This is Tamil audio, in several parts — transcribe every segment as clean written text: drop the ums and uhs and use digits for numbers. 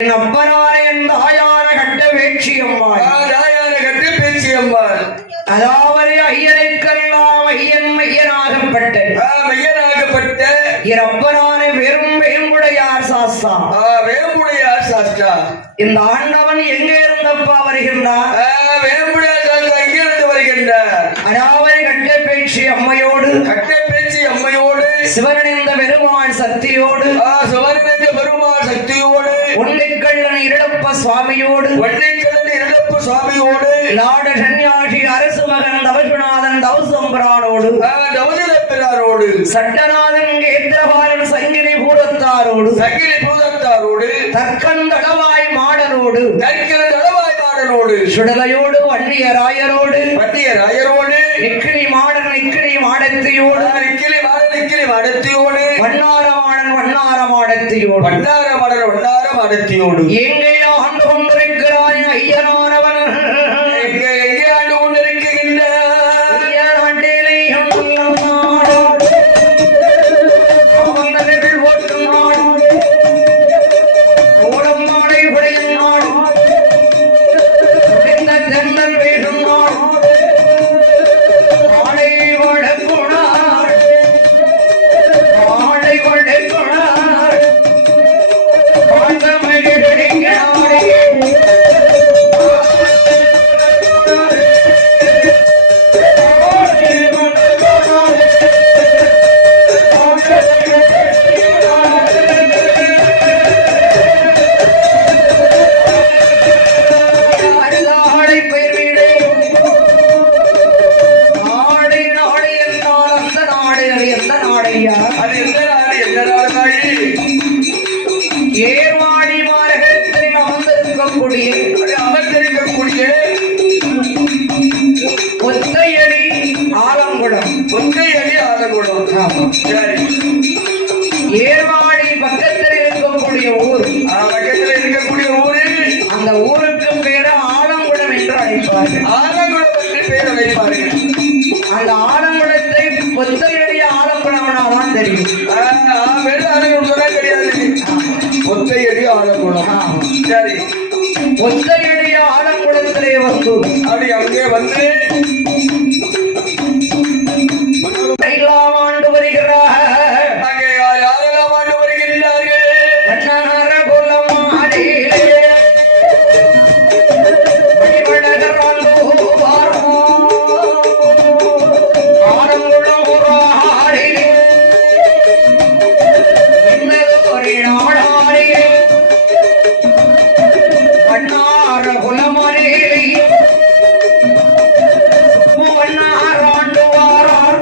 அப்பனாரையன் தாயான கட்ட வேட்சியம்மாள் அதாவது ஐயனுக்கெல்லாம் ஐயன் மையனாகப்பட்ட அப்பனான வெறும் வேம்புடையார் சாஸ்தா இந்த ஆண்டவன் எங்கே இருந்தப்பா வருகின்றார்? அதாவது கட்டப்பேட்சி அம்மையோடு சிவனிந்த பெருமாள் சக்தியோடு ஒன்னிக்கண்ணன் இரடப்ப சுவாமியோடு லாட சன்னியாசி அரசு மகன் தவசுநாதன் தவசம்பிரானோடு சட்டநாதன் கேத்திரபாலன் சங்கிலி பூரத்தாரோடு தற்கந்தளவாய் மாடனோடு சுடலையோடு வன்னியராயரோடு நிக்கினி மாடன் நிக்கினி மாடத்தையோடு வண்ணாரமாடத்தியோடு எங்கே ஆண்டு கொண்டிருக்கிறாய் ஐயனானவன்? எங்கே ஆண்டு கொண்டிருக்கின்ற ஓட்டும் நாடு ஓடம் நாடை உடையும் நாடு தென்னல் பேசும் நாடு ஆடை வடக்குணார் ஆடை வடக்குணார் ஏர்வாடி மாநகரத்தில் அமர்ந்திருக்கக்கூடிய ஒத்தையடி ஆலங்குளம் ஏர்வாடி பக்கத்தில் இருக்கக்கூடிய ஊர் அந்த ஊருக்கு பேரு ஆலங்குளம் என்று அழைப்பார்கள். அந்த ஆலங்குளத்தை ஒத்தையடி ஆலங்குளம்னாதான் தெரியும். ஒத்தையடி ஆலங்குளம். சரி, ஒத்தையடி ஆலங்குளத்திலே வந்து அப்படி அங்கே வந்து ஆண்டு வருகிறார். அங்கே யாரெல்லாம் ஆண்டு வருகின்றார்கள்? மன்னர குலமாடியிலே ஆலங்குளம் ஊராடிலே வண்ணார குலமரேலி வண்ணார் ஆண்டு வாரார்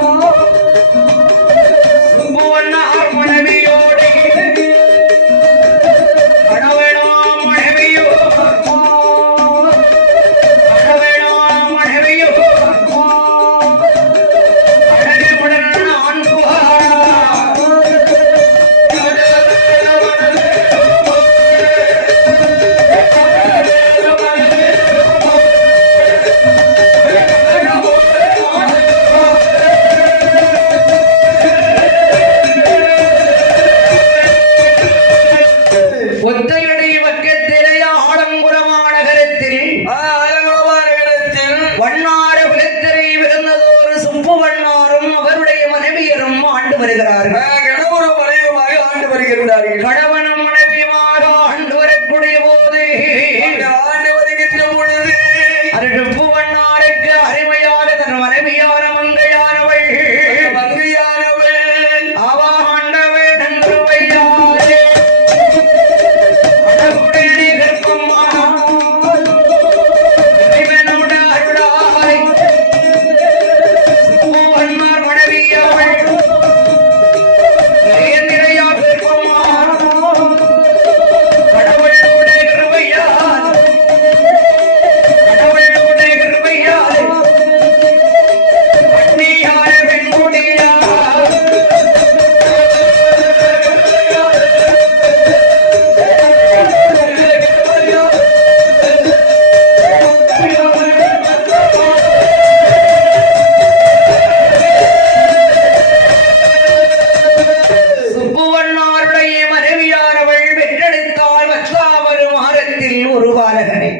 காலத்தில் ஒரு பாலகனை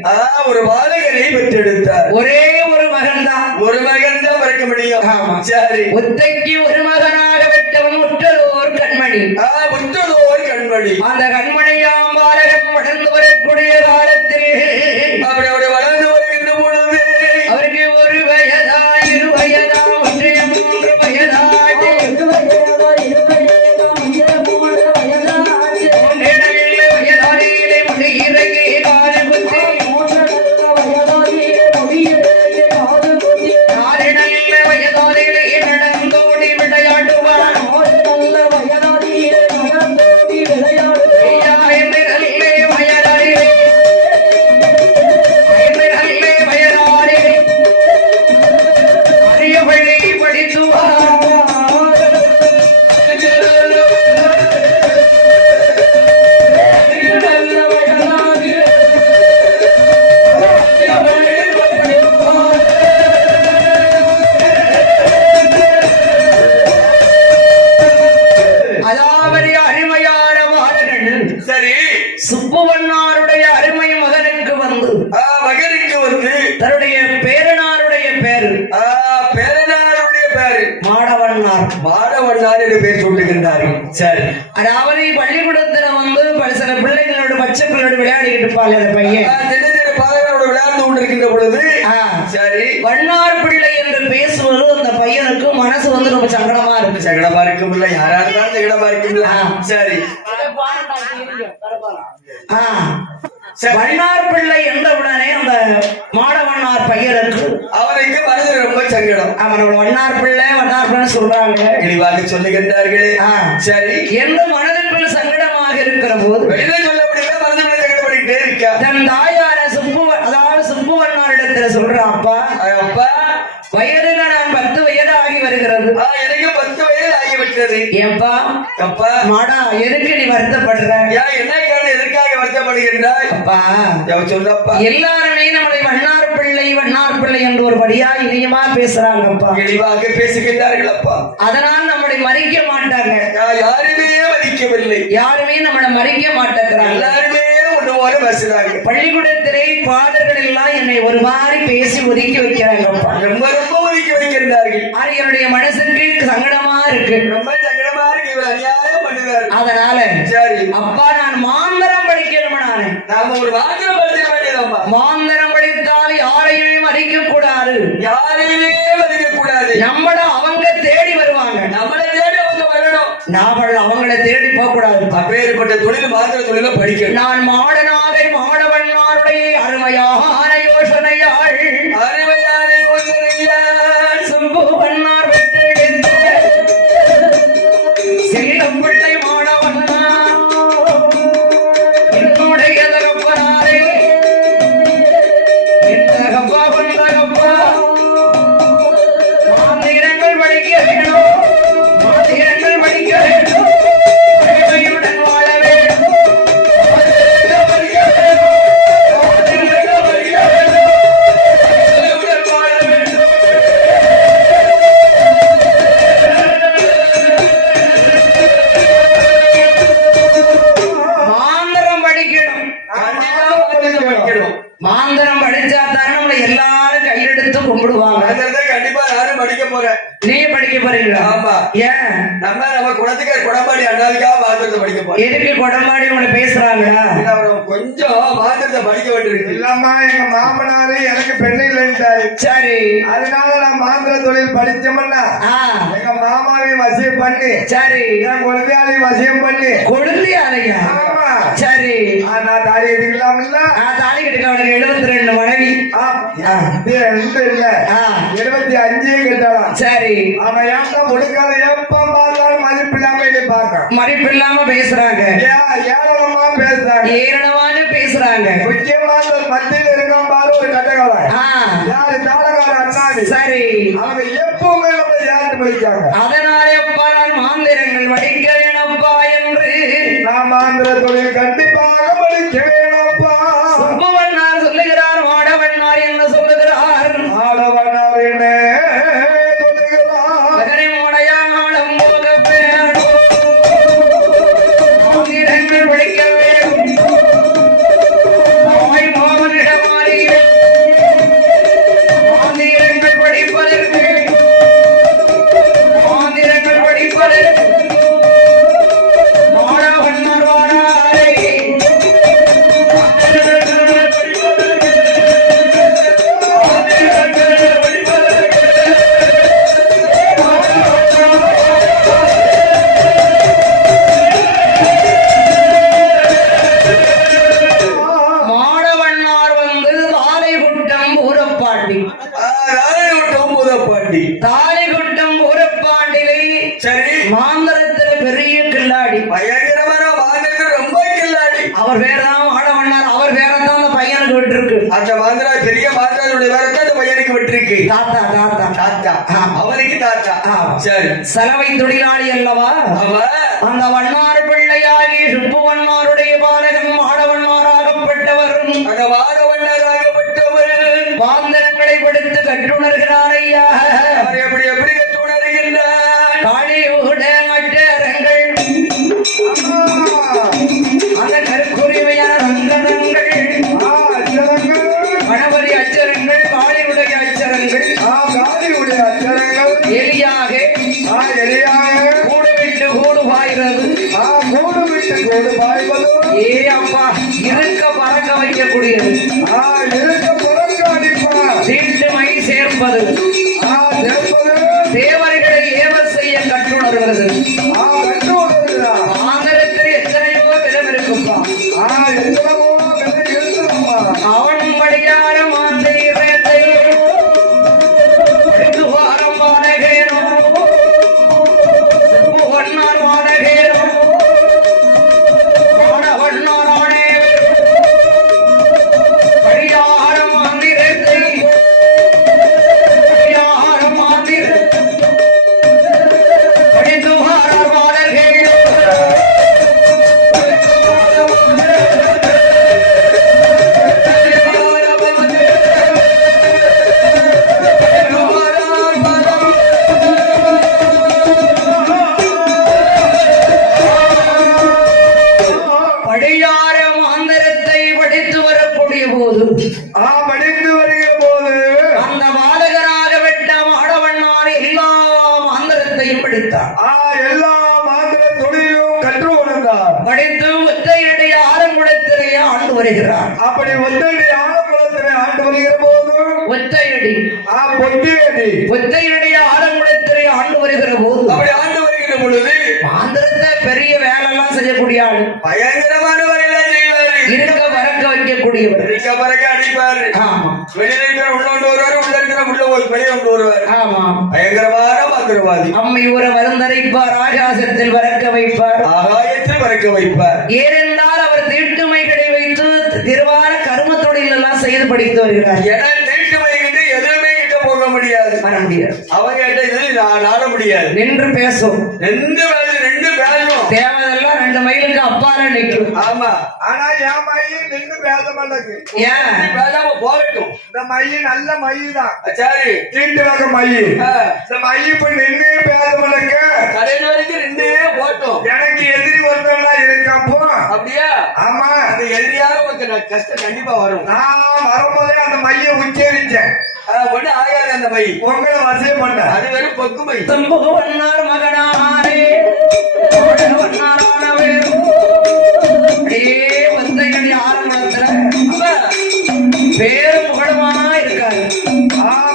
ஒரு பாலகனை பெற்றெடுத்தார். ஒரே ஒரு மகன் தான். ஒரு மகன் தான் பிறக்க முடியும். ஆமா. சரி. ஒத்தைக்கு ஒரு மகனாக பெற்றவன் உற்றதோர் கண்மணி. உற்றதோர் கண்மணி. அந்த கண்மணியாம் பாலகன் வளர்ந்து வரக்கூடிய காலத்தில் அப்படி வளர்ந்து வருகின்ற பொழுது அவருக்கு ஒரு வயதா, இரு வயதா, ஒன்றிய மூன்று வயதாட்டி வயதாரியிலே முடிகிறகே காது குத்தி நாரிடல்ல வயதாரியிலே நடந்தோடி விளையாடுவான். சுப்புவண்ணாருடைய அருமை மகனுக்கு வந்து தன்னுடைய பேரனாருடைய பேரு மாடவண்ணார் என்று பேர் சொல்லுகின்றார்கள். சரி. அதாவது பள்ளிக்கூடத்துல வந்து சில பிள்ளைகளோட பச்சை பிள்ளையோட விளையாடிக்கிட்டு இருப்பாள் அந்த பையன். விளையாண்டு கொண்டிருக்கின்ற பொழுது சரி வண்ணார் பிள்ளை என்று பேசுவது அந்த பையனுக்கு மனசு வந்து ரொம்ப சங்கடமா இருக்கு. சங்கடமா இருக்கும் இல்ல, யாரா இருந்தாலும் சங்கடமா இருக்கும். சரி. வண்ணார் பிள்ளை என்றவுடனே அந்த மாடவண்ணார் பையனுக்கு அவருக்கு மனது ரொம்ப சங்கடம். அவனோட வண்ணார் பிள்ளை சொல்றாங்க, இழிவாக சொல்லுகின்றார்கள். சரி. எந்த மனதுக்குள் சங்கடமாக இருக்கிற போது வெளியில சொல்லப்படுகிற மனதுக்குள்ள சங்கடப்பட்டுக்கிட்டே இருக்கா. தன் தாயார சுப்புவண்ணாரிடத்துல சொல்றான், அப்பா அப்பா வயதுல நான் 10 வயது ஆகி வருகிறது. எனக்கு 10 வயது ஆகிவிட்டது. ஏப்பா அப்பா மாடா எதுக்கு நீ வருத்தப்படுற? என்ன காரணம், எதற்காக வருத்தப்படுகின்றாய்? அப்பா சொல்லப்பா. எல்லாருமே நம்மளை வண்ணார் பிள்ளை என்று ஒரு படியா இனியமா பேசுறாங்கப்பா, இழிவாக பேசுகின்றார்கள். அப்பா அதனால் நம்மளை மதிக்க மாட்டாங்க. யாருமே மதிக்கவில்லை, யாருமே நம்மளை மதிக்க மாட்டேங்கிறாங்க. எல்லாருமே ஒன்று பேசுறாங்க. பள்ளிக்கூடத்திலே பாடல்கள் எல்லாம் என்னை ஒரு மாதிரி பேசி ஒதுக்கி வைக்கிறாங்கப்பா, ரொம்ப ரொம்ப ஒதுக்கி வைக்கின்றார்கள். அது என்னுடைய மனசுக்கு சங்கடமா இருக்கு, ரொம்ப சங்கடமா இருக்கு. இவர் அநியாயம் பண்ணுறாரு. அதனால சரி அப்பா நான் மாந்திரம் படிக்கணும். நாம ஒரு மாந்திரம் படிக்க வேண்டியதப்பா. மாந்திரம் படித்தால் யாரையுமே மதிக்க கூடாது, யாரையுமே மதிக்க கூடாது. நம்மள அவங்க தேடி வருவாங்க, நம்மளை தேடி அவங்க வரணும், நாம அவங்களை தேடி போக கூடாது. அப்பேற்பட்ட தொழில் மாந்திர தொழில படிக்கணும். நான் மாடனாக மாடவண்ணாருடைய அருமையான யோசனையாள் சுப்புவண்ணார் பெற்றெடுத்த செல்லம் பிள்ளை மாடவண்ணா என்னுடைய தகப்பனாரே, இந்த கப்பா வந்த கப்பா மாந்திரங்கள் படிக்க வேணும், மாந்திரங்கள் படிக்க வேணும், அடிமையுடன் வாழ வேண்டும். மாந்திரம் படிச்சா தான் நம்மளை எல்லாரும் கையெடுத்து கும்பிடுவாங்க. கண்டிப்பா யாரும் படிக்க போறேன். நீங்க படிக்க போறீங்களா? ஆமா. ஏன் நம்ம குளத்துக்கு குடம்பாடி அண்ணாதுக்காக மாந்திரத்தை படிக்க போறோம். எதுக்கு குடம்பாடி உங்களை பேசுறாங்களா? கொஞ்சம் மாந்திரத்தை படிக்க வேண்டியிருக்கு. இல்லம்மா, எங்க மாமனாரு எனக்கு பெண்ணு இல்லைன்ட்டாரு. சரி, அதனால நான் மாந்திர தொழில் படிச்சோம்னா எங்க மாமாவையும் வசியம் பண்ணி, சரி என் குழந்தையாலையும் வசியம் பண்ணி. குழந்தையாலையா? ஆமா. சரி, நான் தாலி எடுக்கலாம் இல்ல, தாலி கட்டுக்க அவனுக்கு 72 மனைவி. 2 இல்ல 75 கட்டலாம். சரி, அவன் ஏன்டா முடுக்காத எப்ப பார்த்தாலும் மதிப்பில்லாம பார்க்க மதிப்பில்லாம பேசுறாங்க, ஏளனமா பேசுறாங்க, ஏளனமான பேசுறாங்க. முக்கியமான மத்தியில் இருக்கான் பாரு ஒரு கட்டக்காரன், யாரு தாளக்கார அண்ணாடி. சரி, அவங்க எப்பவுமே யாரு படிக்காங்க. அதனாலே அப்பா நான் மாந்திரங்கள் படிக்க வேணப்பா என்று நான் மாந்திர தொழில் கண்டிப்பாக படிக்க வேணப்பா. சுப்புவண்ணார் சொல்லுகிறார், மாடவண்ணார் என்ன சொல்லுகிறார்? மாடவண்ணார் என்ன மகனை மோடையாளம் போக வேணும், மாந்திரங்கள் படிக்க வேண்டும், இருக்கு தாத்தா தாத்தா தாத்தா ஆமா. அவருக்கு தாத்தா ஆமா. சரி சலவை தொழிலாளி அல்லவா அவ அந்த வண்ணார் பிள்ளையாகி சுப்பு வண்ணாருடைய பாலகன் மாடவண்ணாராகப்பட்டவர் அந்த வாழவண்ணராகப்பட்டவர் பாந்தரங்களை படுத்து கற்றுணர்கிறார் ஐயா. அவர் எப்படி எப்படி கற்றுணர்கின்றார் காளியோட அட்டரங்கள் அந்த கருக்குரிமையான ரங்கனங்கள் கணவரி அச்சரங்கள் காளியுடைய அச்சரங்கள் காளியுடைய அச்சரங்கள் எலியாக எளியாக கூடு விட்டு கூடு பாய்கிறது. கூடு விட்டு கூடு பாய்வது ஏ அப்பா இருக்க பறக்க வைக்கக்கூடியது இருக்க புறங்க அடிப்பா தீட்டுமை சேர்ப்பது சேர்ப்பது தேவர்களை ஏவ செய்ய கற்றுணர்கிறது. கற்று உணர்கிறார் ஆங்கரத்தில் எத்தனையோ விதம் இருக்குப்பா. எத்தனமோ விலை இருக்குமா அவன் படியான மாந்தீரத்தை வாரம் வாடகேனோ ஒன்னார் வாடகேனோ வண்ணாரானே படியாரம் மாந்திரத்தை படியாரம் மாந்திர படித்துவாரம் வாடகேனோ படியார மாந்தரத்தை படித்து வரக்கூடிய போது படித்து வருகிற போது அந்த பாலகராக வெட்ட மாடவண்ணார் எல்லா மாந்தரத்தையும் படித்தார். எல்லா மாந்திர தொழிலும் கற்று உணர்ந்தார் படித்து ஒத்தையுடைய ஆரங்குடத்திலேயே ஆண்டு வருகிறார். அப்படி ஒத்தடி ஆழக்குளத்திலே ஆண்டு வருகிற போது ஒத்தையடி பொட்டியடி ஒத்தையுடைய ஆரங்குடத்திலே ஆண்டு வருகிற போது அப்படி ஆண்டு வருகிற பொழுது மாந்திரத்தை பெரிய வேலையெல்லாம் செய்யக்கூடிய ஆள், பயங்கரமான வரையெல்லாம் செய்வாரு இருக்க பறக்க வைக்கக்கூடியவர். இருக்க பறக்க அடிப்பாரு ஆமா வெளியில இருக்கிற உள்ள கொண்டு வருவாரு உள்ள இருக்கிற உள்ள ஒரு வெளியே கொண்டு வருவாரு ஆமா. பயங்கரமான மந்திரவாதி அம்மை ஊர வருந்தரைப்பார், ஆகாசத்தில் பறக்க வைப்பார். ஆகாயத்தில் பறக்க வைப்பார் ஏனென்றால் அவர் தீட்டுமைகளை வைத்து திருவார கர்ம தொழில் எல்லாம் செய்து படித்து வருகிறார். ஏன்னா திருட்டு வைக்கிட்டு எதுவுமே கிட்ட போக முடியாது வர முடியாது. அவங்க கிட்ட இது நாட முடியாது நின்று பேசும் ரெண்டு பேரும் தேவதெல்லாம் 2 மைலுக்கு அப்பால நிற்கும். ஆமா ஆனா என் மையம் நின்று பேச மாட்டேங்குது ஏன் பேசாம போகட்டும் இந்த மையம் நல்ல மையம் தான் சரி தீட்டு வகை மையம் இந்த மையம் இப்ப நின்று பேச மாட்டேங்க கடைசி வரைக்கும் ரெண்டே போட்டோம் எனக்கு எதிரி ஒருத்தவங்களா இருக்கப்போ அப்படியா ஆமா அந்த எதிரியாக உங்களுக்கு கஷ்டம் கண்டிப்பா வரும் நான் வரும்போதே அந்த மையம் உச்சரிச்சேன் ஒண்ணு ஆகாது அந்த மை உங்களை வசியம் பண்ண அது வெறும் பொக்கு மை சம்புகு வண்ணார் மகனாரே வண்ணாரானவே வந்தையடி ஆரம்பத்துல பேரு புகழமா இருக்காரு.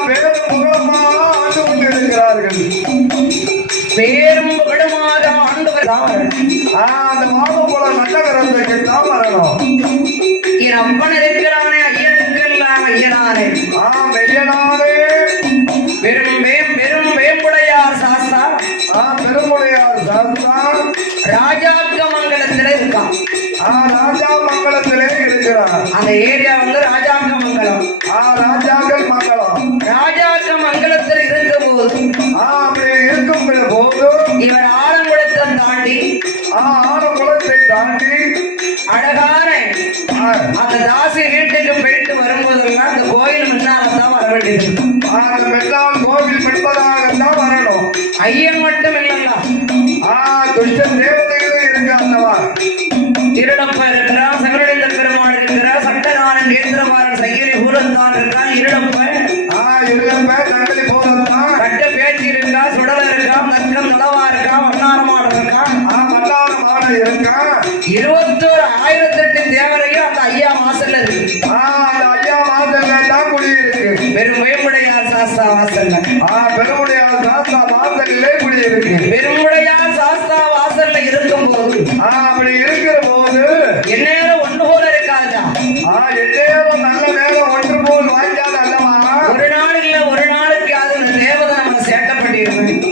பேரும் முகமா ஆண்டு கொண்டிருக்கிறார்கள் பேரும் புகழமாக ஆண்டு வருகிறார். அந்த மாவு போல நட்டகரத்துக்கு தான் வரணும் என் அப்பன் இருக்கிறானே ஐயனுக்கெல்லாம் ஐயனானே மெய்யனாலே பெரும் வேம்புடையார் சாஸ்தா பெருமுடையார் சாஸ்தா ராஜாக்க மங்கலத்துல இருக்கான். ராஜா மங்கலத்திலே இருக்கிறார் அந்த ஏரியா வந்து ராஜாக்க மங்கலம். ராஜாக்கள் மங்கலம் ராஜாக்க மங்கலத்தில் இருக்கும் போது அப்படி இருக்கும் போது இவர் ஆலங்குளத்தை தாண்டி ஆலங்குளத்தை தாண்டி அழகான அந்த தாசி வீட்டுக்கு போயிட்டு வரும்போதெல்லாம் அந்த கோயில் முன்னால்தான் வர வேண்டியது. அந்த மெல்லாம் கோவில் பின்பதாகத்தான் வரணும் ஐயன் மட்டும் இல்லைங்களா, துஷ்ட தேவதைகளும் இருக்கு அல்லவா இருடப்ப இருக்கிறார், சகரடைந்த பெருமாள் இருக்கிறார், சட்டநாதன் கேந்திரமாறன் சையரி பூரந்தான் இருக்கான், இருடப்ப தங்களை போதான் கட்ட பேச்சு இருக்கா, சுடல இருக்கா, நக்கம் நலவா இருக்கா, வண்ணாரமாடம் இருக்கா, மல்லாரமான இருக்கா 21,008 தேவரையும் அந்த ஐயா வாசல்ல இருக்கு. அந்த ஐயா வாசல்ல தான் குடி இருக்கு பெரும் வேம்புடையார் சாஸ்தா வாசல்ல பெருமுடையார் சாஸ்தா வாசல்லே குடி இருக்கு. பெருமுடையார் சாஸ்தா வாசல்ல இருக்கும் போது அப்படி இருக்கிற போது எந்நேரம் ஒன்று போல இருக்காதா, எந்நேரம் நல்ல நேரம் ஒன்று போல் வாய்க்காது அல்லவா ஒரு நாள் இல்ல ஒரு நாளுக்கு அது அந்த தேவதை நம்ம சேட்டப்பட்டிருக்கோம்.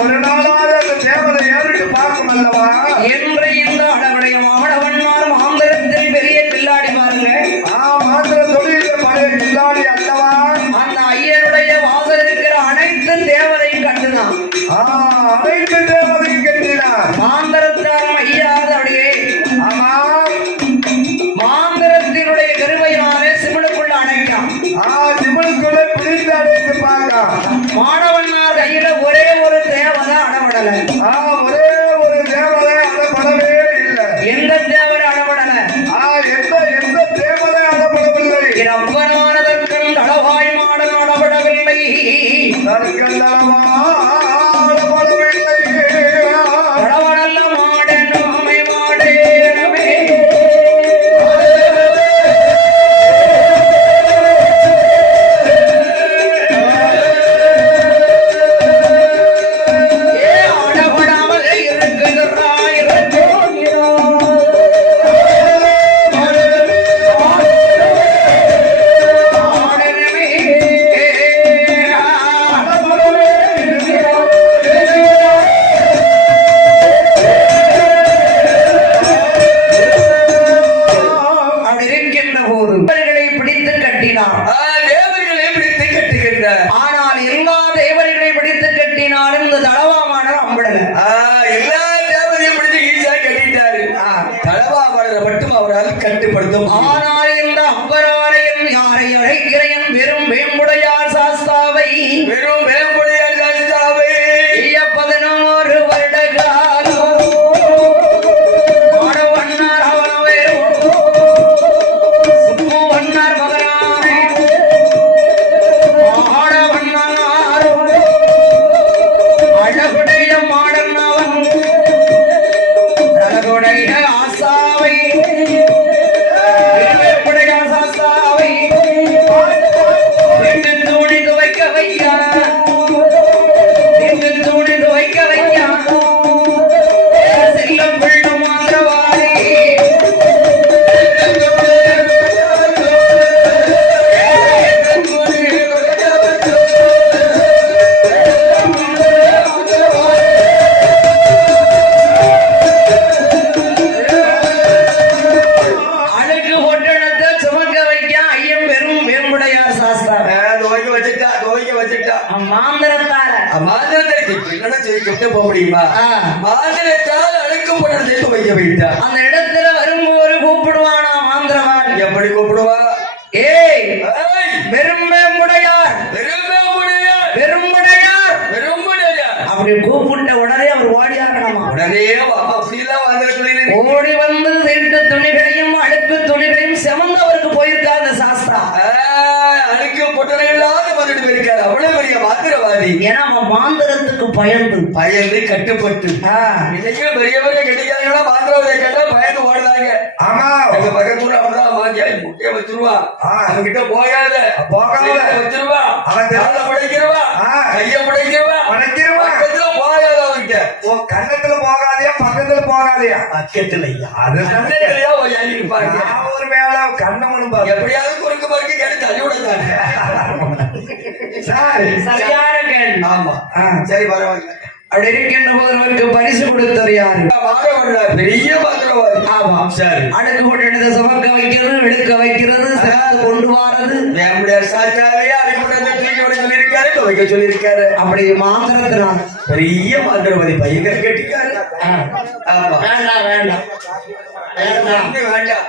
ஒரு நாளாவது அந்த தேவதை ஏறிட்டு பார்க்கும் அல்லவா என்று இந்த அடவுடைய மாடவன்மார் மாந்திரத்தில் பெரிய கில்லாடி பாருங்க. மாத்திர தொழில் பழைய கில்லாடி அல்லவா அந்த ஐயனுடைய அனைத்து தேவதையும் கட்டினார். மாந்திரத்தால் ஐயாத அப்படியே ஆமா மாந்திரத்தினுடைய கருவையினாலே சிவனுக்குள்ள அணைக்கான். சிவனுக்குள்ளே பிடித்து அடைத்து பார்க்க மாணவனார் கையில ஒரே ஒரு தேவதை அடபடல. ஒரே ஒரு தேவதை அடப்படவே இல்லை. எந்த தேவதை அடபடல? எந்த தேவதை அடப்படவில்லை. அப்பனானதற்கும் தளவாய் மாடன் அடபடவில்லை. தளவடல்ல மாடன் அமை மாடேனமே. அடபடாமல் இருக்குகிறாய் பிடித்து கட்டினார். தேவர்களை பிடித்து கட்டுகின்றார். ஆனால் எல்லா தேவர்களை பிடித்து கட்டினாலும் இந்த தளவாமானர் அம்படல. எல்லா தேவதையும் பிடிச்சு ஈஸியா கட்டிட்டாரு. தளவாமானரை மட்டும் அவரால் கட்டுப்படுத்தும். ஆனால் இந்த அம்பராலயம் யாரை அழைக்கிறேன்? வெறும் வேம்புடையார் சாஸ்தாவை. வெறும் வேம்புடையார் சாஸ்தாவை 11 வருட காலம் மாடவண்ணார் அவனவேரும் சுப்புவண்ணார் மகனாரே மாடவண்ணாரும் அழகுடைய மாடன் அவன் அழகுடைய ஆசாவை வேம்புடைய சாஸ்தாவை தூணி துவைக்க வையா தூணி துவைக்க வையா செல்லம் பிள்ளை மாந்திரவாதி அழுக்கு ஒட்டணத்தை சுமக்க வைக்க ஐயம் வெறும் வேம்புடையார் சாஸ்தா துவைக்க வச்சுட்டா மாந்திரத்தார மாந்திரத்திற்கு என்னடா செய்ய கெட்டு போக முடியுமா? மாந்திரத்தால் அழைக்கப்பட்ட துவைக்க வைத்தா. அந்த இடத்துல வரும்போது கூப்பிடுவானா மாந்திரவான். எப்படி கூப்பிடுவா? ஏய் வெறும் வேம்புடையார் வெறும்புடையார் வெறும்புடையார் வெறும்புடையார் அப்படி கூப்பிட்ட உடனே அவர் ஓடியாகணுமா. உடனே அப்படிலாம் வாங்க சொல்லி ஓடி வந்து திருட்டு துணிகளையும் அழுக்கு துணிகளையும் செவந்தவருக்கு போயிருக்கா அந்த சாஸ்திரா. அழுக்கு பொட்டனை இல்லாத வந்துட்டு போயிருக்காரு. அவ்வளவு பெரிய மாந்திரவாதி. ஏன்னா அவன் மாந்திரத்துக்கு பயந்து கட்டுப்பட்டு இன்னைக்கு பெரிய பெரிய கெட்டிக்காரங்களா மாந்திரவாதியை கேட்டா பயந்து ஓடுதாங்க. ஆமா எங்க பக்கத்துல அப்படிதான் மாந்தியாய் முட்டையை வச்சிருவா. அவன்கிட்ட போகாத வச்சிருவா. அவன் தேவை படைக்கிறவா கைய படைக்கிறவா பக்கத்துல போகாத அவன்கிட்ட. கண்ணத்துல போகாதையா பக்கத்துல போகாதையா பக்கத்துலயா அது கண்ணத்துலயா இருப்பாங்க. ஒரு வேலை கண்ணவனும் எப்படியாவது குறுக்கு மறுக்கு கேட்டு தள்ளி விடத்தாங்க. சரியான கேள்வி. ஆமா சரி பரவாயில்ல. அப்படி இருக்கின்ற போதற்கு பரிசு கொடுத்தது யாரு? பெரிய மாந்திரவாதி. ஆமா சரி. அடுக்கு போட்டு எடுத்து சுமக்க வைக்கிறது எடுக்க வைக்கிறது கொண்டு வாரது. சாச்சாவே அடிப்படை தூக்கி விட சொல்லியிருக்காரு துவைக்க சொல்லியிருக்காரு. அப்படி மாந்திரத்தினால பெரிய மாந்திரவாதி பயங்கர கெட்டிக்காரு. ஆமா வேண்டாம் வேண்டாம் வேண்டாம் வேண்டாம்.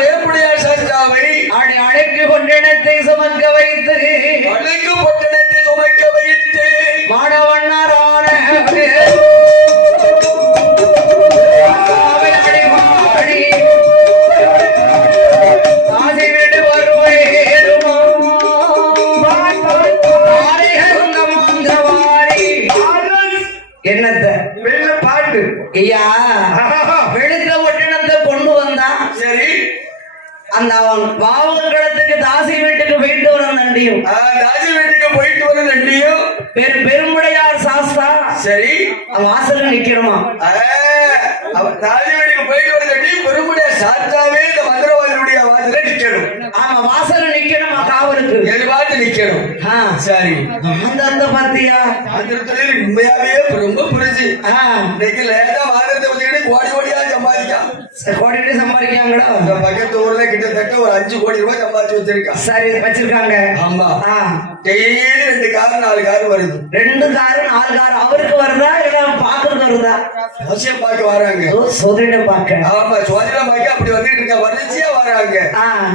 வேம்புடையார் சாஸ்தாவை அழைக்கு கொண்டிடத்தை சுமக்க வைத்து மாடவண்ணாரான காசி வீடு வருவை என்னத்த வெள்ள பாட்டு ஐயா வெளுத்த ஒட்டினத்தை கொண்டு வந்தா சரி. அந்த பாவங்களத்துக்கு தாசி வீட்டுக்கு போயிட்டு வர நண்டியும் தாசி வீட்டுக்கு போயிட்டு வர நண்டியும் பெரும்புடையார் சாஸ்தா சரி வாசல்ல நிக்கணுமா. தாசி வீட்டுக்கு போயிட்டு வர நண்டியும் பெரும்புடையார் சாஸ்தாவே இந்த மந்திரவாதியுடைய வாசல நிக்கணும். ஆமா வாசல்ல நிக்கணுமா காவலுக்கு எதிர்பார்த்து நிக்கணும். சரி அந்த பாத்தியா அந்த தொழில் உண்மையாவே ரொம்ப புரிஞ்சு இன்னைக்கு லேட்டா வாதத்தை வச்சுக்கிட்டு கோடி கோடியா சம்பாதிக்கான். கோடி சம்பாதிக்காங்களோ இந்த பக்கத்து ஊர்ல கிட்டத்தட்ட ஒரு 5 கோடி ரூபாய் சம்பாதிச்சு வச்சிருக்கான். சரி வச்சிருக்காங்க. ஆமா டெய்லி 2 கார் 4 கார் வருது. 2 கார் 4 கார் அவருக்கு வருதா இல்ல பாக்குறது வருதா? அவசியம் பார்க்க வராங்க. சோதரிடம் பார்க்க. ஆமா சோதரிடம் பார்க்க அப்படி வந்துட்டு இருக்க வரிசையா வராங்க.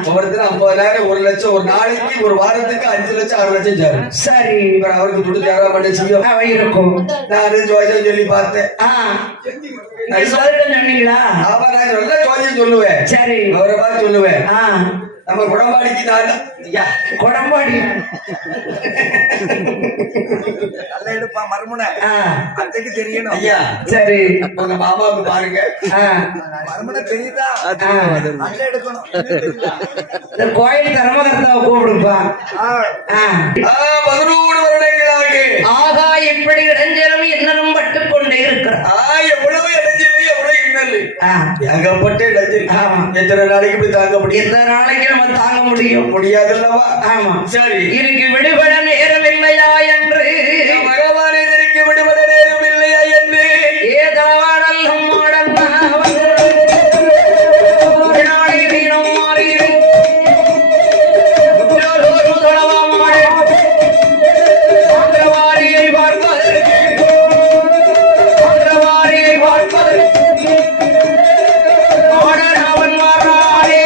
ஒவ்வொருத்தரும் 50,000 1 லட்சம் ஒரு நாளைக்கு ஒரு வாரத்துக்கு 5 லட்சம் 6 லட்சம் சார். சரி அவருக்கு துட்டு தேவை பண்ண இருக்கும். நான் ஜோதிடம் சொல்லி பார்த்தேன். சொன்னீங்களா? ஆமா நான் நல்லா ஜோதிடம் சொல்லுவேன். சரி அவரை பார்த்து சொல்லுவேன். நம்ம குடம்பாடிக்கு நான் குடம்பாடி நல்ல எடுப்பா மர்முனை அத்தைக்கு தெரியணும். ஐயா சரி உங்க மாமாவுக்கு பாருங்க மர்முனை தெரியுதா? நல்ல எடுக்கணும். இந்த கோயில் தர்மகர்த்தாவை கூப்பிடுப்பா. 11 வருடங்களாக ஆகா இப்படி இடைஞ்சலும் இன்னலும் பட்டுக் கொண்டே இருக்கிறார். எவ்வளவு இடைஞ்சல் எவ்வளவு இன்னல் ஏகப்பட்ட இடைஞ்சல். எத்தனை நாளைக்கு இப்படி தாங்க முடியும்? எத்தனை நாளைக்கு நம்ம தாங்க முடியாதுல்லவா? ஆமா சரி எனக்கு விடுபட நேரம் இல்லையா என்று பகவானே எனக்கு விடுபட நேரம் இல்லையா என்று ஏதவாடல் நம்மாடல் நாளை தீனம் மாறி அந்தவாரியை பார்ப்பதற்கு அவன் மாறாரே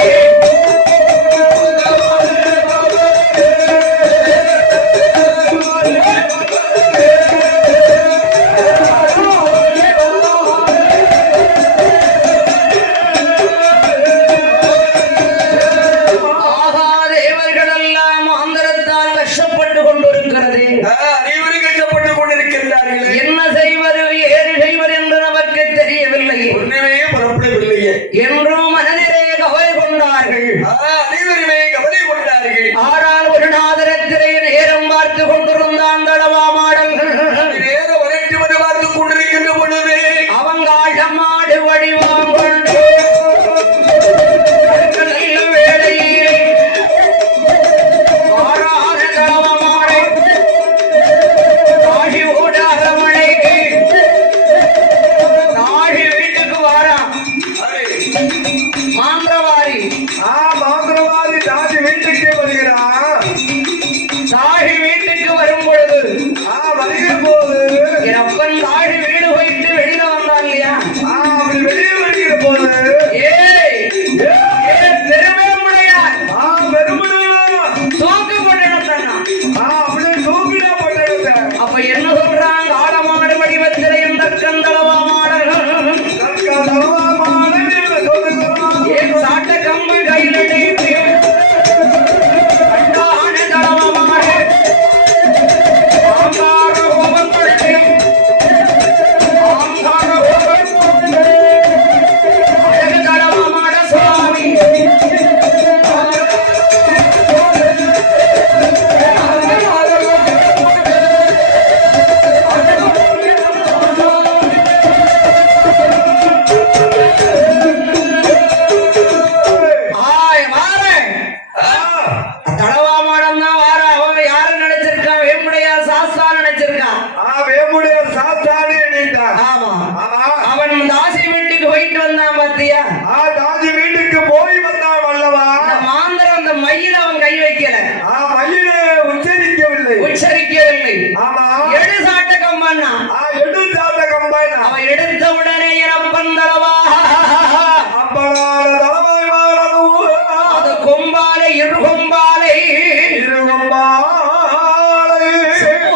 என்ன செய்வது ஏறு செய்வது என்று நமக்கு தெரியவில்லை. என்றும் மனதிலே கவலை கொண்டார்கள். ஆனால் ஒரு நாதரத்திலே நேரம் பார்த்து கொண்டிருந்தான் தடவா மாடல்கள். பார்த்து கொண்டிருக்கின்ற பொழுது அவங்க மாடு வடிவாங்கள் வேலையிலே ஆறாத தடவா மாடை தாழி ஓட அரமனைக்கு தாழி வீட்டுக்கு வாரா மாந்திரவாரி. மாந்திரவாதி தாஜி வீட்டுக்கு வருகிறான். தாழி வீட்டுக்கு வரும் பொழுது வருகிற போது என் அப்பன் தாழி வீடு போயிட்டு வெளியில வந்தான் இல்லையா? அப்படி வெளியே வருகிற போது பெருமை முடையார் தூக்கு போட்டிடத்தானா? அப்படியே தூக்கினா போட்ட. அப்ப என்ன சொல்றாங்க? ஆடமாடு வடிவத்திலையும் தற்கந்தளவா மாடல்கள் சாட்ட கம்பு கையில் அடைத்து அட்டான தளவா மாடு ஆங்கார கோபம் பட்டு ஆங்கார கோபம் அழகு தளவா மாட சுவாமி தாஜி வீட்டுக்கு போய் வந்தான் வல்லவா. மாந்திரம் அந்த மயில அவன் கை வைக்கல. மயிலே உச்சரிக்கவில்லை. ஆமா எடு சாட்ட கம்பன்னா அவன் எடுத்த உடனே எனப்பந்தளவா அது கொம்பாலை இருகொம்பாலை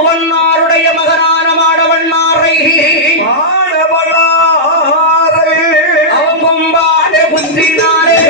வண்ணாருடைய மகனான மாடவண்ணாரை அவன் கொம்பாலை குத்தினாரே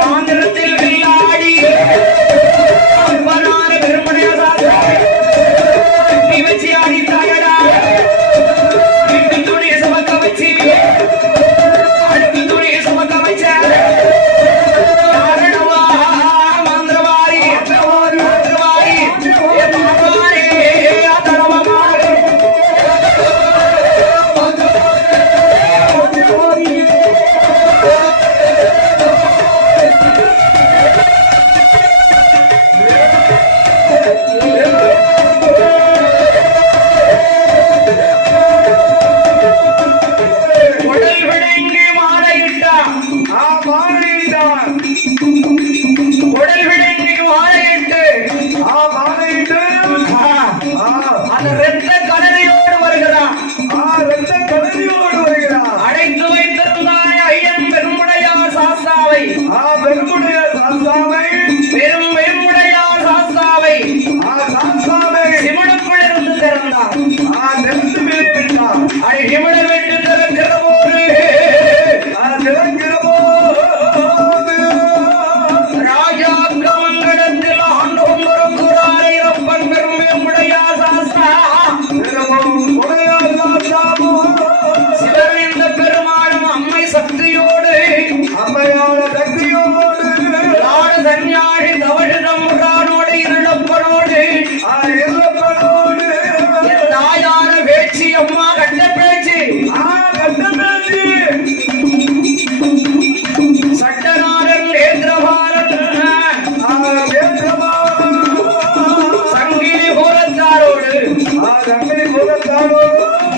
மாந்திரத்தில் வில்லாடி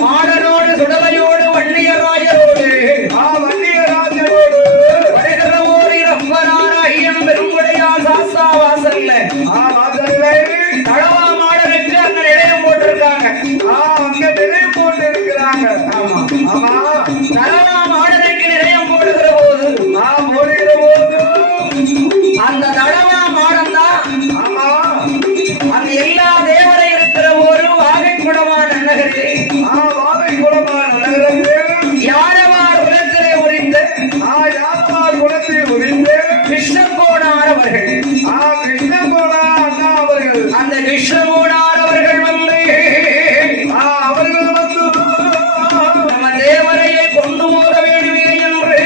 மாடனோடு சுடலையோடு வன்னியராஜரோடு வன்னியராஜரோடு வருகிற ஊரில் ரப்பனாராகியம் பெருங்குடையா சாஸ்தா வாசல்ல தளவா மாடனுக்கு அங்க நிலையம் போட்டிருக்காங்க. அங்க நிலையம் போட்டு இருக்கிறாங்க. ஆமா ஆமா தளவா மாடனுக்கு நிலையம் போடுகிற போது போடுகிற போது அந்த தளவா மாடம் தான் ஆமா அந்த எல்லா தேவரை இருக்கிற ஒரு வாகை குடமான நகரிலே வாவை குலமான நகரத்தில் யாரவார் குலத்திலே உரித்து யாரவார் குலத்தில் உரிந்து கிருஷ்ணகோடார் அவர்கள் கிருஷ்ணகோடா அண்ணா அவர்கள் அந்த கிருஷ்ணகோடார் அவர்கள் வந்து அவர்கள் வந்து நம்ம தேவரையை கொண்டு போக வேண்டுமே என்று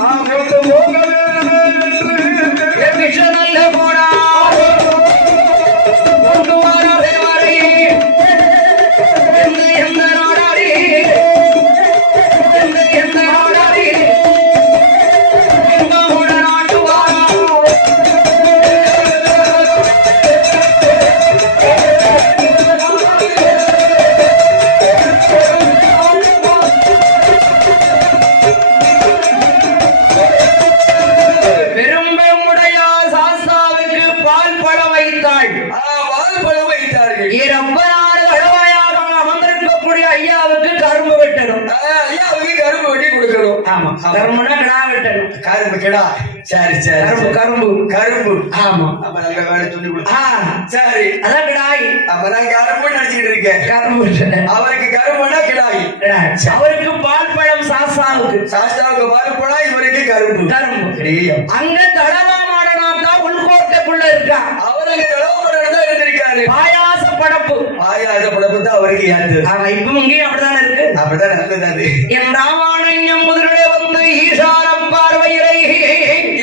கொண்டு போக வேண்டும் என்று கிருஷ்ண நல்ல கோடா கொண்டு வர தேவரையை எந்த நாடாரி எந்த நாடாரி எங்கோட நாட்டு வாரா பெரும்பெருமுடையா சாஸ்தாவுக்கு பால் பழம் வைத்தாள். வாழ்பழம் வைத்தார்கள். இரப்பனாறு கடவாயாக அமர்ந்திருக்கக்கூடிய ஐயாவுக்கு கரும்பு வெட்டணும். ஐயாவுக்கு கரும்பு வெட்டி கொடுக்கணும். ஆமா கரும்புனா கிடா வெட்டணும். கரும்பு கிடா. சரி சரி கரும்பு கரும்பு கரும்பு. ஆமா அப்ப நல்ல வேலை சொல்லி கொடுத்தா. சரி அதான் கிடாய். அப்ப நான் கரும்பு நினைச்சுக்கிட்டு இருக்கேன். கரும்பு வெட்டணும். அவருக்கு கரும்புனா கிடாய். கிடாய். அவருக்கு பால் பழம் சாஸ்தாவுக்கு சாஸ்தாவுக்கு வாழ்பழா இவருக்கு கரும்பு. கரும்பு. அப்படியே. அங்க தளவா மாடனாத்தா உள்கோட்டைக்குள்ள இருக்கா. அவருக்கு தலவமரன் தான் இருந்திருக்காரு. பாயாச படப்பு. பாயாச படப்பு தான் அவருக்கு ஏத்து. ஆமா இப்ப இங்கேயும் அப்படித்தானே இருக்கு. அப்படிதான் நல்லது அது. என் ராமாயணம் முதலே வந்து ஈசானம் பார்வையிலே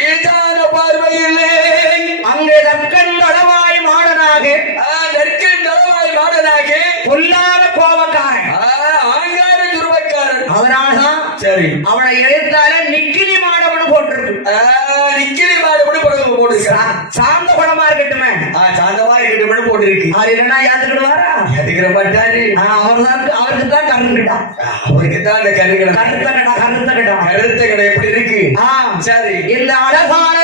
ஈசான பார்வையிலே அங்கே தற்கன் தளவாய் மாடனாக நற்கன் தளவாய் மாடனாக பொல்லாத கோபக்காரன் ஆங்கார துருவக்காரன். அதனால்தான் சரி அவனை எழுத்தால நிக்கிலி மாடவனு போட்டிருக்கு. நிக்கிலி மாடு படம் போட்டுருக்கா. சார்ந்த குணமா இருக்கட்டுமே. சாந்தமா இருக்கட்டும் போட்டிருக்கு. அது இல்லைன்னா ஏத்துக்கிடுவாரா? ஏத்துக்கிற மாட்டாரு. அவருக்கு தான் கருங்கிட்டா. அவருக்கு தான் அந்த கருங்கடை. கருத்த கடை கருத்த கடை எப்படி இருக்கு? சரி இந்த அழகான